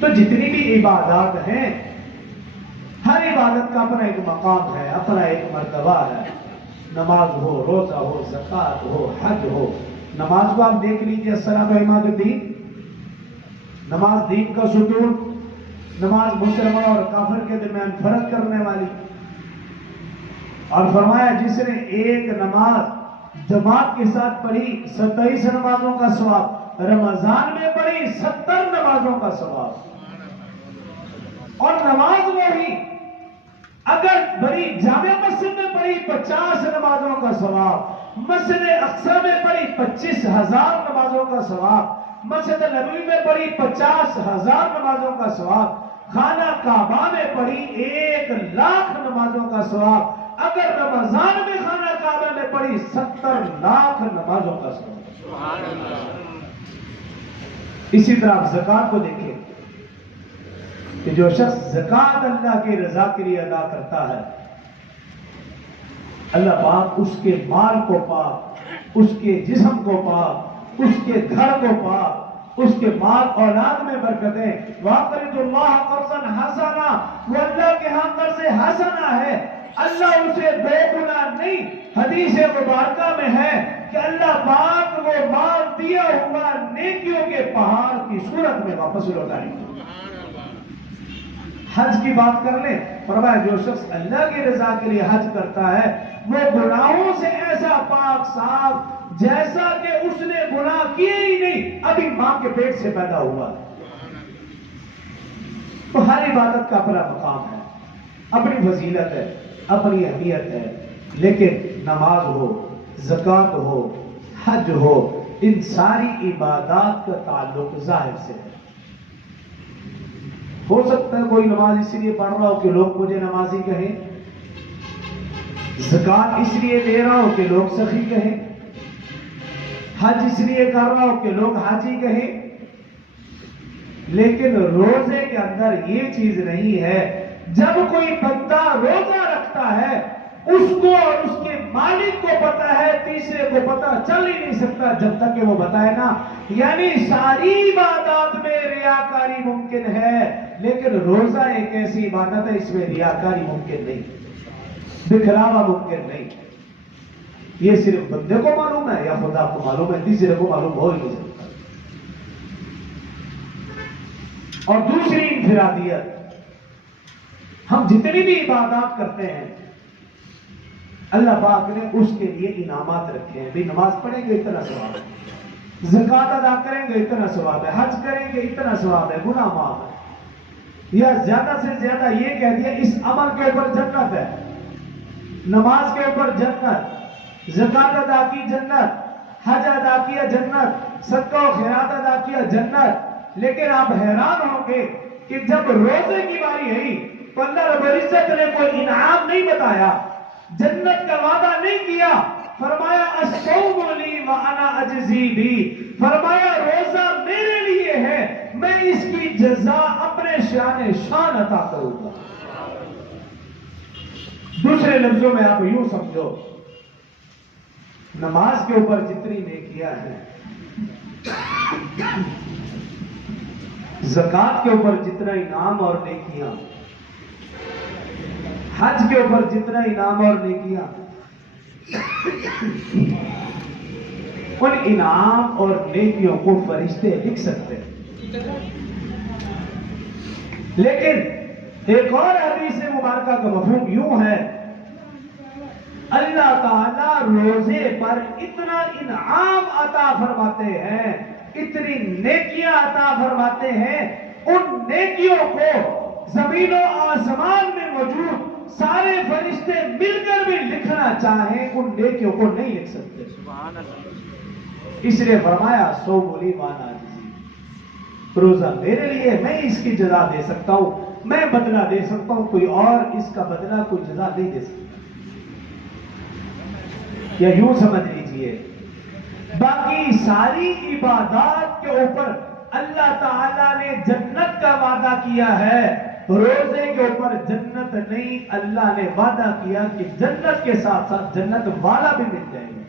تو جتنی بھی عبادات ہیں ہر عبادت کا اپنا ایک مقام ہے، اپنا ایک مرتبہ ہے. نماز ہو، روزہ ہو، زکوٰۃ ہو، حج ہو. نماز کو آپ دیکھ لیجیے، الصلاۃ عماد الدین، نماز دین کا ستون، نماز مسلمان اور کافر کے درمیان فرق کرنے والی. اور فرمایا جس نے ایک نماز جماعت کے ساتھ پڑھی 27 نمازوں کا ثواب، رمضان میں پڑھی 70 نمازوں کا ثواب. اور نماز وہی اگر بڑی جامع مسجد میں پڑھی 50 نمازوں کا ثواب، مسجد اقصی میں پڑھی 25,000 نمازوں کا ثواب، مسجد نبوی میں پڑھی 50,000 نمازوں کا ثواب، خانہ کعبہ میں پڑھی 1,00,000 نمازوں کا ثواب، اگر رمضان میں خانہ کعبہ میں پڑھی 70,00,000 نمازوں کا ثواب. اسی طرح آپ زکوٰۃ کو دیکھیں کہ جو شخص زکوٰۃ اللہ کی رضا کے لیے ادا کرتا ہے، اللہ پاک اس کے مال کو پاک، اس کے جسم کو پاک، اس کے گھر کو پاک، اس کے مال اولاد میں برکتیں. وَأَقْرِضُوا اللَّهَ قَرْضًا حَسَنًا، وہ اللہ کے ہاں قرض حسنہ ہے، اللہ اسے بے گنا نہیں. حدیث مبارکہ میں ہے کہ اللہ پاک وہ مال دیا ہوا نیکیوں کے پہاڑ کی صورت میں واپس لوٹائے. حج کی بات کر لیں، فرمایا جو شخص اللہ کی رضا کے لیے حج کرتا ہے وہ گناہوں سے ایسا پاک صاف جیسا کہ اس نے گناہ کیے ہی نہیں، ابھی ماں کے پیٹ سے پیدا ہوا. تو ہر عبادت کا اپنا مقام ہے، اپنی فضیلت ہے، اپنی اہمیت ہے. لیکن نماز ہو، زکوٰۃ ہو، حج ہو، ان ساری عبادات کا تعلق ظاہر سے ہے. ہو سکتا ہے کوئی نماز اس لیے پڑھ رہا ہو کہ لوگ مجھے نمازی کہیں، زکوٰۃ اس لیے دے رہا ہو کہ لوگ سخی کہیں، حج اس لیے کر رہا ہو کہ لوگ حاجی کہیں. لیکن روزے کے اندر یہ چیز نہیں ہے. جب کوئی بندہ روزہ رکھتا ہے اس کو اور اس کے مالک کو پتا ہے، تیسرے کو پتا چل ہی نہیں سکتا جب تک کہ وہ بتائے نا. یعنی ساری عبادات میں ریاکاری ممکن ہے، لیکن روزہ ایک ایسی عبادت ہے اس میں ریاکاری ممکن نہیں، دکھلاوا ممکن نہیں. یہ صرف بندے کو معلوم ہے یا خدا کو معلوم ہے، تیسرے کو معلوم ہو ہی نہیں سکتا. اور دوسری انفرادیت، ہم جتنی بھی عبادات کرتے ہیں اللہ پاک نے اس کے لیے انعامات رکھے ہیں. بھی نماز پڑھیں گے اتنا ثواب ہے، زکوٰۃ ادا کریں گے اتنا ثواب ہے، حج کریں گے اتنا ثواب ہے، گناہ معاف ہے. یا زیادہ سے زیادہ یہ کہہ دیا اس عمل کے اوپر جنت ہے، نماز کے اوپر جنت، زکوٰۃ ادا کی جنت، حج ادا کیا جنت، صدقہ و خیرات ادا کیا جنت. لیکن آپ حیران ہوں گے کہ جب روزے کی باری آئی تو اللہ رب العزت نے کوئی انعام نہیں بتایا، جنت کا وعدہ نہیں کیا. فرمایا الصوم لی وانا اجزی بھی، فرمایا روزہ میرے لیے ہے، میں اس کی جزا اپنے شان شان عطا کروں گا. دوسرے لفظوں میں آپ یوں سمجھو، نماز کے اوپر جتنی نیکیاں ہیں، زکوٰۃ کے اوپر جتنا انعام اور نیکیاں، حج کے اوپر جتنا انعام اور نیکیاں، ان انعام اور نیکیوں کو فرشتے لکھ سکتے ہیں. لیکن ایک اور حدیث مبارکہ کا مفہوم یوں ہے، اللہ تعالیٰ روزے پر اتنا انعام عطا فرماتے ہیں، اتنی نیکیاں عطا فرماتے ہیں، ان نیکیوں کو زمین و آسمان میں موجود سارے فرشتے مل کر بھی لکھنا چاہیں ان نیکیوں کو نہیں لکھ سکتے. اس لیے فرمایا صوم لی وانا اجزی، روزہ میرے لیے، میں اس کی جزا دے سکتا ہوں، میں بدلہ دے سکتا ہوں، کوئی اور اس کا بدلہ کوئی جزا نہیں دے سکتا. یا یوں سمجھ لیجئے باقی ساری عبادات کے اوپر اللہ تعالیٰ نے جنت کا وعدہ کیا ہے، روزے کے اوپر جنت نہیں. اللہ نے وعدہ کیا کہ جنت کے ساتھ ساتھ جنت والا بھی مل جائے گا.